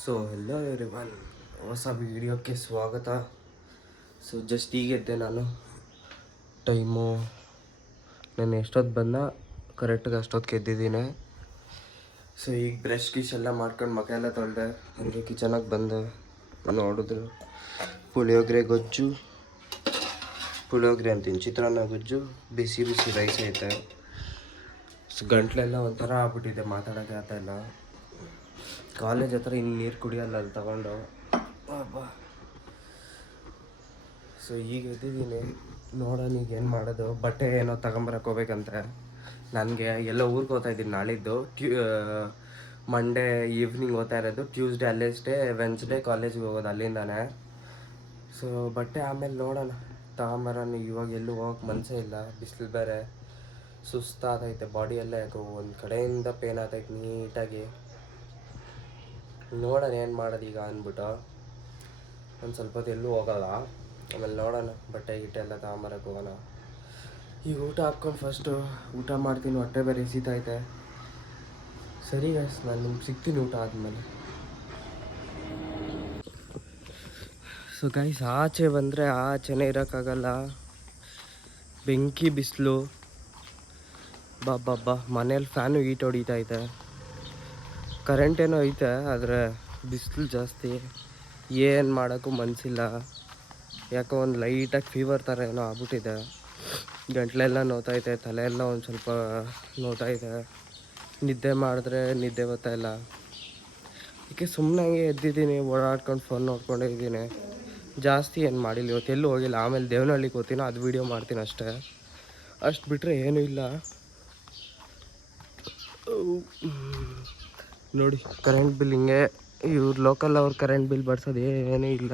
So hello everyone, ಹೊಸ ವೀಡಿಯೋಕ್ಕೆ ಸ್ವಾಗತ. So just ಈಗೆದ್ದೆ ನಾನು. ಟೈಮು ನಾನು ಎಷ್ಟೊತ್ತು ಬಂದ ಕರೆಕ್ಟಾಗಿ ಅಷ್ಟೊತ್ತಿಗೆ ಎದ್ದಿದ್ದೀನಿ. ಸೊ ಈಗ ಬ್ರಷ್ ಗಿಶ್ ಎಲ್ಲ ಮಾಡ್ಕೊಂಡು ಮುಖ ಎಲ್ಲ ತೊಳೆದೆ. ಹಂಗೆ ಕಿಚನಾಗಿ ಬಂದೆ. ನೋಡಿದ್ರು ಪುಳಿಯೋಗರೆ ಗೊಜ್ಜು, ಪುಳಿಯೋಗರೆ ಅಂತೀನಿ, ಚಿತ್ರಾನ್ನ ಗೊಜ್ಜು, ಬಿಸಿ ಬಿಸಿ ರೈಸ್ ಐತೆ. ಸೊ ಗಂಟ್ಲೆಲ್ಲ ಒಂಥರ ಆಗ್ಬಿಟ್ಟಿದೆ, ಮಾತಾಡೋಕ್ಕೆ ಆಗ್ತಾಯಿಲ್ಲ. ಕಾಲೇಜ್ ಹತ್ರ ಇನ್ನು ನೀರು ಕುಡಿಯಲ್ಲ ಅಲ್ಲಿ ತಗೊಂಡು. ಸೊ ಈಗ ಎದ್ದಿದ್ದೀನಿ. ನೋಡೋಣ ಈಗ ಏನು ಮಾಡೋದು. ಬಟ್ಟೆ ಏನೋ ತಗೊಂಬರಕ್ಕೆ ಹೋಗ್ಬೇಕಂತೆ. ನನಗೆ ಎಲ್ಲ ಊರಿಗೆ ಹೋಗ್ತಾ ಇದ್ದೀನಿ ನಾಳಿದ್ದು. ಮಂಡೇ ಈವ್ನಿಂಗ್ ಹೋಗ್ತಾ ಇರೋದು. ಟ್ಯೂಸ್ಡೇ ಅಲ್ಲೇ ಸ್ಟೇ, ವೆನ್ಸ್ಡೇ ಕಾಲೇಜಿಗೆ ಹೋಗೋದು ಅಲ್ಲಿಂದಾನೆ. ಸೊ ಬಟ್ಟೆ ಆಮೇಲೆ ನೋಡೋಣ ತಗೊಂಬರೋಣ. ಇವಾಗ ಎಲ್ಲೂ ಹೋಗಕ್ಕೆ ಮನಸ್ಸೇ ಇಲ್ಲ, ಬಿಸಿಲು ಬೇರೆ, ಸುಸ್ತಾಗೈತೆ ಬಾಡಿ ಎಲ್ಲ. ಯಾಕೋ ಒಂದು ಕಡೆಯಿಂದ ಪೇನ್ ಆಗ್ತೈತೆ ನೀಟಾಗಿ. ನೋಡೋಣ ಏನು ಮಾಡೋದು ಈಗ ಅಂದ್ಬಿಟ್ಟು ಒಂದು ಸ್ವಲ್ಪ ಹೊತ್ತು ಎಲ್ಲೂ ಹೋಗಲ್ಲ. ಆಮೇಲೆ ನೋಡೋಣ ಬಟ್ಟೆ ಗಿಟ್ಟೆ ಎಲ್ಲ ತಗೊಂಬರಕ್ಕೆ ಹೋಗೋಣ. ಈಗ ಊಟ ಹಾಕ್ಕೊಂಡು ಫಸ್ಟು ಊಟ ಮಾಡ್ತೀನಿ, ಹೊಟ್ಟೆ ಬೇರೆ ಎಸಿತೈತೆ. ಸರಿ ಗೈಸ್, ನಾನು ನಿಮ್ಗೆ ಸಿಗ್ತೀನಿ ಊಟ ಆದಮೇಲೆ. ಸೊ ಗೈಸ್, ಆಚೆ ಬಂದರೆ ಆಚೆನೇ ಇರೋಕ್ಕಾಗಲ್ಲ, ಬೆಂಕಿ ಬಿಸಿಲು. ಬಾಬಾ ಮನೇಲಿ ಫ್ಯಾನು ಹೀಟ್ ಹೊಡಿತೈತೆ. ಕರೆಂಟ್ ಏನೋ ಐತೆ, ಆದರೆ ಬಿಸಿಲು ಜಾಸ್ತಿ. ಏನು ಮಾಡೋಕ್ಕೂ ಮನಸ್ಸಿಲ್ಲ. ಯಾಕೋ ಒಂದು ಲೈಟಾಗಿ ಫೀವರ್ ಥರ ಏನೋ ಆಗ್ಬಿಟ್ಟಿದೆ. ಗಂಟ್ಲೆಲ್ಲ ನೋವ್ತೈತೆ, ತಲೆ ಎಲ್ಲ ಒಂದು ಸ್ವಲ್ಪ ನೋವ್ತೈತೆ. ನಿದ್ದೆ ಮಾಡಿದ್ರೆ ನಿದ್ದೆ ಬರ್ತಾಯಿಲ್ಲ. ಅದಕ್ಕೆ ಸುಮ್ಮನೆ ಹಂಗೆ ಎದ್ದಿದ್ದೀನಿ, ಓಡಾಡ್ಕೊಂಡು ಫೋನ್ ನೋಡ್ಕೊಂಡೇ ಇದ್ದೀನಿ. ಜಾಸ್ತಿ ಏನು ಮಾಡಿಲ್ಲ ಇವತ್ತು, ಎಲ್ಲೂ ಹೋಗಿಲ್ಲ. ಆಮೇಲೆ ದೇವನಹಳ್ಳಿಗೆ ಹೋಗ್ತೀನೋ ಅದು ವೀಡಿಯೋ ಮಾಡ್ತೀನಿ ಅಷ್ಟೇ. ಅಷ್ಟು ಬಿಟ್ಟರೆ ಏನೂ ಇಲ್ಲ. ನೋಡಿ ಕರೆಂಟ್ ಬಿಲ್ ಹಿಂಗೆ, ಇವ್ರು ಲೋಕಲ್ ಅವ್ರು ಕರೆಂಟ್ ಬಿಲ್ ಬರ್ಸೋದು ಏನೂ ಇಲ್ಲ.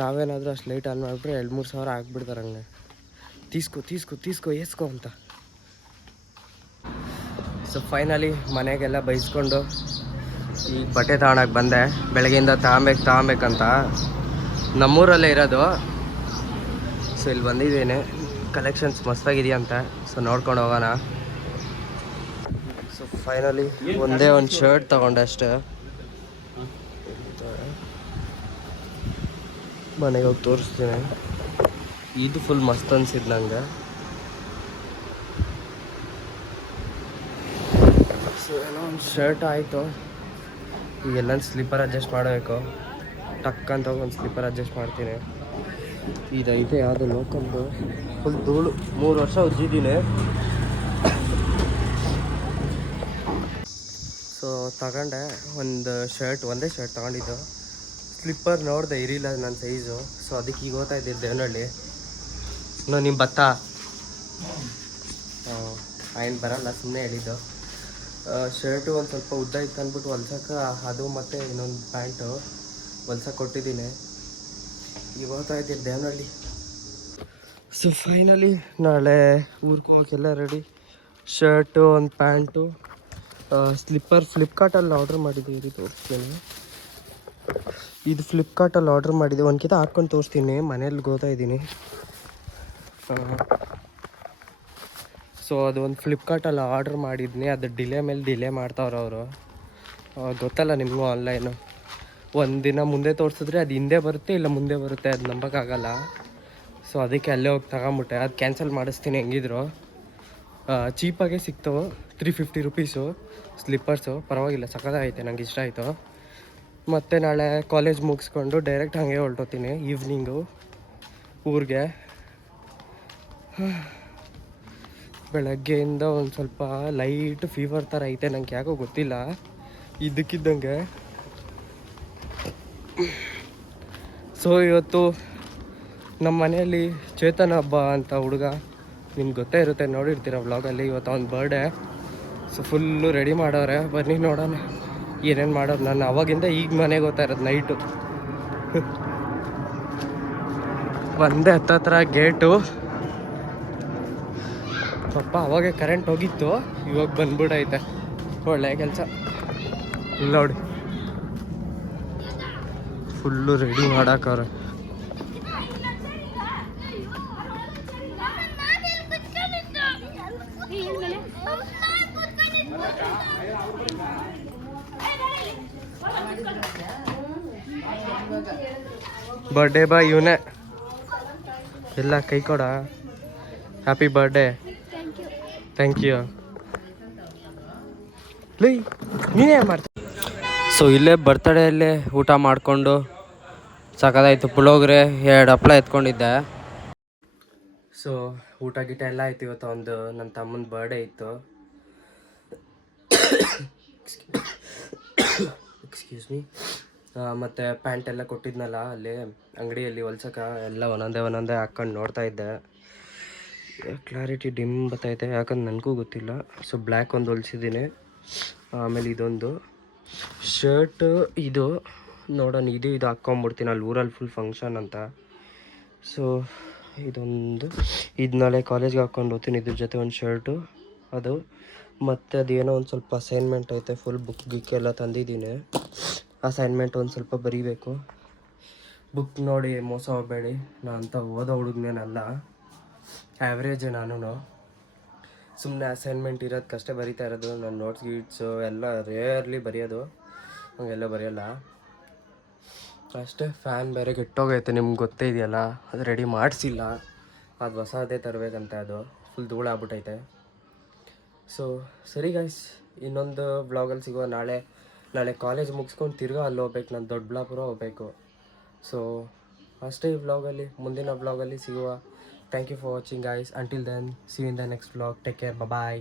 ನಾವೇನಾದರೂ ಅಷ್ಟು ಲೈಟ್ ಆನ್ ಮಾಡಿಬಿಟ್ರೆ 2-3 ಸಾವಿರ ಹಾಕ್ಬಿಡ್ತಾರೆ ಹಂಗೆ. ತೀಸ್ಕೊ ಎಸ್ಕೊ ಅಂತ. ಸೊ ಫೈನಲಿ ಮನೆಗೆಲ್ಲ ಬೈಸ್ಕೊಂಡು ಈಗ ಬಟ್ಟೆ ತಗೊಳಕ್ಕೆ ಬಂದೆ. ಬೆಳಗ್ಗೆಯಿಂದ ತಗೊಬೇಕಂತ ನಮ್ಮೂರಲ್ಲೇ ಇರೋದು. ಸೊ ಇಲ್ಲಿ ಬಂದಿದ್ದೀನಿ, ಕಲೆಕ್ಷನ್ಸ್ ಮಸ್ತಾಗಿದೆಯಂತೆ. ಸೊ ನೋಡ್ಕೊಂಡು ಹೋಗೋಣ. ಸೊ ಫೈನಲಿ ಒಂದೇ ಒಂದು ಶರ್ಟ್ ತಗೊಂಡೆ ಅಷ್ಟೇ. ಮನೆಗೆ ಹೋಗಿ ತೋರಿಸ್ತೀನಿ. ಇದು ಫುಲ್ ಮಸ್ತ್ ಅನ್ಸಿದ್ದು ನನಗೆ. ಸೊ ಏನೋ ಒಂದು ಶರ್ಟ್ ಆಯಿತು. ಈಗೆಲ್ಲ ಸ್ಲೀಪರ್ ಅಡ್ಜಸ್ಟ್ ಮಾಡಬೇಕು. ಟಕ್ ಅಂತ ಹೋಗಿ ಒಂದು ಸ್ಲೀಪರ್ ಅಡ್ಜಸ್ಟ್ ಮಾಡ್ತೀನಿ. ಇದೈತೆ ಯಾವುದು ಲೋಕಲ್ದು, ಫುಲ್ ಧೂಳು. 3 ವರ್ಷ ಉಜ್ಜಿದ್ದೀನಿ. ಸೊ ತಗೊಂಡೆ ಒಂದು ಶರ್ಟ್, ಒಂದೇ ಶರ್ಟ್ ತೊಗೊಂಡಿದ್ದು. ಸ್ಲಿಪ್ಪರ್ ನೋಡಿದೆ, ಇರಿಲ್ಲ ನನ್ನ ಸೈಜು. ಸೊ ಅದಕ್ಕೆ ಈಗ ಹೋಗ್ತಾ ಇದ್ದೆ ದೇವನಹಳ್ಳಿ. ನಿಮ್ಮ ಭತ್ತ ಆಯ್ನ್ ಬರಲ್ಲ, ಸುಮ್ಮನೆ ಹೇಳಿದ್ದು. ಶರ್ಟು ಒಂದು ಸ್ವಲ್ಪ ಉದ್ದ ಇತ್ತು ಅಂದ್ಬಿಟ್ಟು ಹೊಲ್ಸಕ್ಕೆ ಅದು ಮತ್ತು ಇನ್ನೊಂದು ಪ್ಯಾಂಟು ಹೊಲ್ಸಕ್ಕೆ ಕೊಟ್ಟಿದ್ದೀನಿ. ಈಗ ಹೋಗ್ತಾ ಇದ್ದೀನಿ ದೇವನಹಳ್ಳಿ. ಸೊ ಫೈನಲಿ ನಾಳೆ ಊರಿಗೆ ಹೋಗೋಕ್ಕೆಲ್ಲ ರೆಡಿ. ಶರ್ಟು, ಒಂದು ಪ್ಯಾಂಟು, ಸ್ಲಿಪ್ಪರ್ ಫ್ಲಿಪ್ಕಾರ್ಟಲ್ಲಿ ಆರ್ಡ್ರ್ ಮಾಡಿದ್ದೀವಿ. ತೋರಿಸ್ತೀನಿ. ಇದು ಫ್ಲಿಪ್ಕಾರ್ಟಲ್ಲಿ ಆರ್ಡ್ರ್ ಮಾಡಿದ್ದೆ. ಒಂದು ಕಿತ ಹಾಕ್ಕೊಂಡು ತೋರಿಸ್ತೀನಿ. ಮನೇಲಿ ಹೋಗ್ತಾ ಇದ್ದೀನಿ. ಸೊ ಅದು ಒಂದು ಫ್ಲಿಪ್ಕಾರ್ಟಲ್ಲಿ ಆರ್ಡ್ರ್ ಮಾಡಿದ್ನಿ. ಅದು ಡಿಲೇ ಮೇಲೆ ಡಿಲೇ ಮಾಡ್ತಾವ್ರೆ ಅವರು. ಗೊತ್ತಲ್ಲ ನಿಮಗೂ, ಆನ್ಲೈನು ಒಂದು ದಿನ ಮುಂದೆ ತೋರಿಸಿದ್ರೆ ಅದು ಹಿಂದೆ ಬರುತ್ತೆ, ಇಲ್ಲ ಮುಂದೆ ಬರುತ್ತೆ, ಅದು ನಂಬೋಕ್ಕಾಗಲ್ಲ. ಸೊ ಅದಕ್ಕೆ ಅಲ್ಲೇ ಹೋಗಿ ತಗೊಂಬಿಟ್ಟೆ. ಅದು ಕ್ಯಾನ್ಸಲ್ ಮಾಡಿಸ್ತೀನಿ. ಹೆಂಗಿದ್ರು ಚೀಪಾಗೆ ಸಿಕ್ತವೆ, 350 ರುಪೀಸು ಸ್ಲಿಪ್ಪರ್ಸು. ಪರವಾಗಿಲ್ಲ, ಸಖತ್ತಾಗೈತೆ, ನಂಗೆ ಇಷ್ಟ ಆಯಿತು. ಮತ್ತು ನಾಳೆ ಕಾಲೇಜ್ ಮುಗಿಸ್ಕೊಂಡು ಡೈರೆಕ್ಟ್ ಹಾಗೆ ಹೊರಟೋಗ್ತೀನಿ ಈವ್ನಿಂಗು ಊರಿಗೆ. ಬೆಳಗ್ಗೆಯಿಂದ ಒಂದು ಸ್ವಲ್ಪ ಲೈಟ್ ಫೀವರ್ ಥರ ಐತೆ, ನಂಗೆ ಯಾಕೋ ಗೊತ್ತಿಲ್ಲ. ಇದಕ್ಕಿದ್ದಂಗೆ ಸೊ ಇವತ್ತು ನಮ್ಮ ಮನೆಯಲ್ಲಿ ಚೇತನ್ ಹಬ್ಬ ಅಂತ ಹುಡುಗ, ನಿಮ್ಗೆ ಗೊತ್ತೇ ಇರುತ್ತೆ, ನೋಡಿರ್ತೀರ ವ್ಲಾಗಲ್ಲಿ. ಇವತ್ತು ಅವ್ನ ಬರ್ಡೇ. ಸೊ ಫುಲ್ಲು ರೆಡಿ ಮಾಡೋರೆ. ಬನ್ನಿ ನೋಡೋಣ ಏನೇನು ಮಾಡೋದು. ನಾನು ಅವಾಗಿಂದ ಈಗ ಮನೆಗೆ ಹೋಗ್ತಾ ಇರೋದು ನೈಟು. ಬಂದೆ ಹತ್ತತ್ರ ಗೇಟು. ಪಪ್ಪ ಅವಾಗೆ ಕರೆಂಟ್ ಹೋಗಿತ್ತು, ಇವಾಗ ಬಂದ್ಬಿಟ್ಟೈತೆ. ಒಳ್ಳೆ ಕೆಲಸ. ಇಲ್ಲ ನೋಡಿ, ಫುಲ್ಲು ರೆಡಿ ಮಾಡಾಕವ್ರೆ. ಬರ್ಡೇ ಬಾಯ್ ಇವನೇ ಎಲ್ಲ ಕೈ ಕೊಡ. Happy birthday. Thank you. ಲೈ ನೀನೇ ಮಾಡ್ತೀನಿ. ಸೊ ಇಲ್ಲೇ ಬರ್ತಡೇಯಲ್ಲೇ ಊಟ ಮಾಡಿಕೊಂಡು ಸಖತ್ತಾಯಿತು. ಪುಳೋಗ್ರೆ 2 ಹಪ್ಪಳ ಎತ್ಕೊಂಡಿದ್ದೆ. ಸೊ ಊಟ ಗೀಟ ಎಲ್ಲ ಆಯ್ತು. ಇವತ್ತು ಒಂದು ನನ್ನ ತಮ್ಮನ ಬರ್ಡೇ ಇತ್ತು. Excuse me. ಮತ್ತು ಪ್ಯಾಂಟ್ ಎಲ್ಲ ಕೊಟ್ಟಿದ್ನಲ್ಲ ಅಲ್ಲಿ ಅಂಗಡಿಯಲ್ಲಿ ಹೊಲ್ಸಕ್ಕೆ ಎಲ್ಲ ಒಂದೊಂದೇ ಹಾಕ್ಕೊಂಡು ನೋಡ್ತಾ ಇದ್ದೆ. ಕ್ಲಾರಿಟಿ ಡಿಮ್ ಬರ್ತೈತೆ ಯಾಕಂದ್ರೆ ನನಗೂ ಗೊತ್ತಿಲ್ಲ. ಸೊ ಬ್ಲ್ಯಾಕ್ ಒಂದು ಹೊಲ್ಸಿದ್ದೀನಿ. ಆಮೇಲೆ ಇದೊಂದು ಶರ್ಟ್ ಇದು ನೋಡೋಣ, ಇದು ಹಾಕ್ಕೊಂಬಿಡ್ತೀನಿ. ಅಲ್ಲಿ ಊರಲ್ಲಿ ಫುಲ್ ಫಂಕ್ಷನ್ ಅಂತ. ಸೊ ಇದು ನಾಳೆ ಕಾಲೇಜ್ಗೆ ಹಾಕ್ಕೊಂಡು ಹೋಗ್ತೀನಿ. ಇದ್ರ ಜೊತೆ ಒಂದು ಶರ್ಟು ಅದು. ಮತ್ತು ಅದೇನೋ ಒಂದು ಸ್ವಲ್ಪ ಅಸೈನ್ಮೆಂಟ್ ಐತೆ. ಫುಲ್ ಬುಕ್ ಗಿಕ್ ಎಲ್ಲ ತಂದಿದ್ದೀನಿ. ಅಸೈನ್ಮೆಂಟ್ ಒಂದು ಸ್ವಲ್ಪ ಬರೀಬೇಕು. ಬುಕ್ ನೋಡಿ ಮೋಸ ಹೋಗಬೇಡಿ, ನಾನು ಅಂತ ಓದೋ ಹುಡುಗನೇನಲ್ಲ, ಆ್ಯಾವ್ರೇಜ್ ನಾನು. ಸುಮ್ಮನೆ ಅಸೈನ್ಮೆಂಟ್ ಇರೋದಕ್ಕಷ್ಟೇ ಬರೀತಾ ಇರೋದು. ನನ್ನ ನೋಟ್ಸ್ ಗೀಟ್ಸು ಎಲ್ಲ ರೇರ್ಲಿ ಬರೆಯೋದು, ಹಂಗೆಲ್ಲ ಬರೆಯೋಲ್ಲ ಅಷ್ಟೇ. ಫ್ಯಾನ್ ಬೇರೆ ಕೆಟ್ಟೋಗೈತೆ, ನಿಮ್ಗೆ ಗೊತ್ತೇ ಇದೆಯಲ್ಲ. ಅದು ರೆಡಿ ಮಾಡಿಸಿಲ್ಲ, ಅದು ಹೊಸದೇ ತರಬೇಕಂತ. ಅದು ಫುಲ್ ಧೂಳು ಆಗ್ಬಿಟ್ಟೈತೆ. ಸೊ ಸರಿ ಗೈಸ್, ಇನ್ನೊಂದು ವ್ಲಾಗಲ್ಲಿ ಸಿಗುವ. ನಾಳೆ ಕಾಲೇಜ್ ಮುಗಿಸ್ಕೊಂಡು ತಿರ್ಗಾ ಅಲ್ಲಿ ಹೋಗ್ಬೇಕು, ನಾನು ದೊಡ್ಡಬಳ್ಳಾಪುರ ಹೋಗ್ಬೇಕು. ಸೊ ಅಷ್ಟೇ ಈ ವ್ಲಾಗಲ್ಲಿ. ಮುಂದಿನ ವ್ಲಾಗಲ್ಲಿ ಸಿಗುವ. Thank you for watching guys. Until then see you in the next vlog. Take care, bye.